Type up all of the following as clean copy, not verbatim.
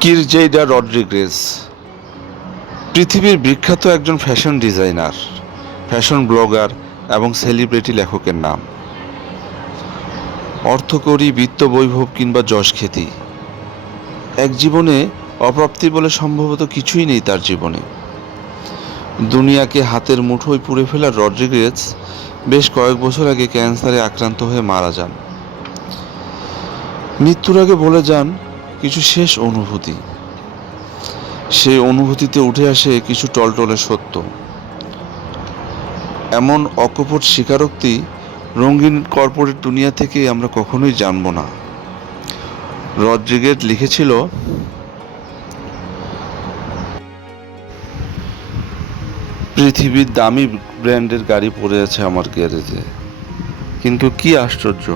কিরজেইডা Rodriguez পৃথিবীর বিখ্যাত একজন ফ্যাশন ডিজাইনার, ফ্যাশন ব্লগার এবং সেলিব্রিটি লেখকের নাম। অর্থকড়ি, বিত্তবৈভব কিংবা যশখ্যাতি, এক জীবনে অপ্রাপ্তি বলে সম্ভবত কিছুই নেই তার জীবনে। দুনিয়াকে হাতের মুঠোয় পুরে ফেলা রড্রিগেজ বেশ কয়েক বছর আগে ক্যান্সারে আক্রান্ত হয়ে মারা যান। মৃত্যুর আগে বলে যান কিছু শেষ অনুভূতি। সেই অনুভূতিতে উঠে আসে কিছু টলটলে সত্য, এমন অকপট স্বীকারোক্তি রঙিন কর্পোরেট দুনিয়া থেকে আমরা কখনোই জানব না। রড্রিগেজ লিখেছিল, পৃথিবীর দামি ব্র্যান্ডের গাড়ি পড়ে আছে আমার গ্যারেজে, কিন্তু কি আশ্চর্য,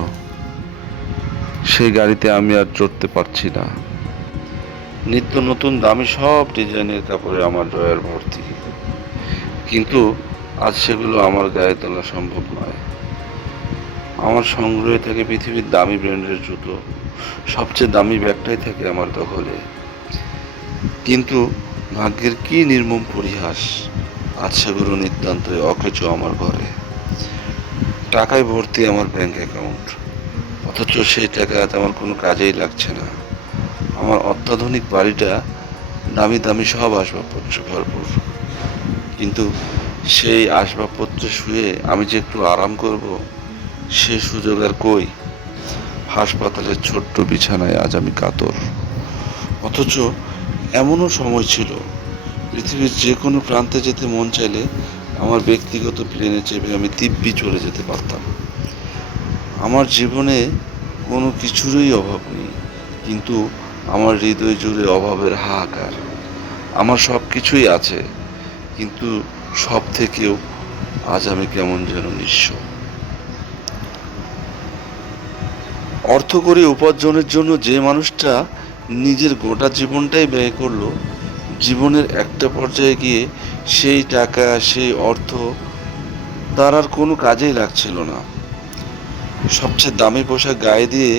সেই গাড়িতে আমি আর চড়তে পারছি না। নিত্য নতুন দামি সব ডিজাইনের কাপড়ে আমার ড্রয়ার ভর্তি, কিন্তু আজ সেগুলো আমার গায়ে তোলা সম্ভব নয়। আমার সংগ্রহে থাকে পৃথিবীর দামি ব্র্যান্ডের জুতো, সবচেয়ে দামি ব্যাগটাই থাকে আমার দখলে। কিন্তু ভাগ্যের কি নির্মম পরিহাস, আজ সেগুলো নিতান্তই অকেজো আমার ঘরে। টাকায় ভর্তি আমার ব্যাংক অ্যাকাউন্ট, অথচ সেই টাকা আমার কোনো কাজেই লাগছে না। আমার অত্যাধুনিক বাড়িটা দামি দামি সব আসবাবপত্র ভরপুর, কিন্তু সেই আসবাবপত্রে শুয়ে আমি যে একটু আরাম করব, সে সুযোগ আর কই। হাসপাতালের ছোট্ট বিছানায় আজ আমি কাতর। অথচ এমনও সময় ছিল, পৃথিবীর যে কোনো প্রান্তে যেতে মন চাইলে আমার ব্যক্তিগত প্লেনে চেপে আমি দিব্যি চলে যেতে পারতাম। আমার জীবনে কোনো কিছুরই অভাব নেই, কিন্তু আমার হৃদয় জুড়ে অভাবের হাহাকার। আমার সব কিছুই আছে, কিন্তু সব থেকেও আজ আমি কেমন যেন নিঃস্ব। অর্থকড়ি উপার্জনের জন্য যে মানুষটা নিজের গোটা জীবনটাই ব্যয় করলো, জীবনের একটা পর্যায়ে গিয়ে সেই টাকা, সেই অর্থ তার আর কোনো কাজেই লাগছিল না। সবচেয়ে দামি পোশাক গায়ে দিয়ে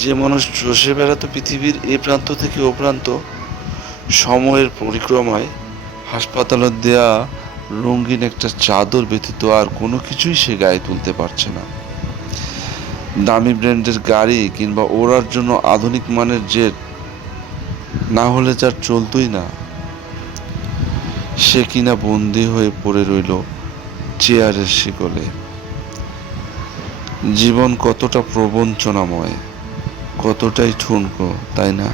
যে মানুষ চষে বেড়াতো পৃথিবীর এ প্রান্ত থেকে ও প্রান্ত, সময়ের পরিক্রমায় হাসপাতালের দেয়া রঙিন একটা চাদর ব্যতীত আর কোনো কিছুই সে গায়ে তুলতে পারছে না। দামি ব্র্যান্ডের গাড়ি কিংবা ওড়ার জন্য আধুনিক মানের জেট না হলে যার চলতোই না, সে কিনা বন্দি হয়ে পড়ে রইল চেয়ারের শিকলে। জীবন কতটা প্রবঞ্চনাময়, কতটাই ঠুনকো, তাই না?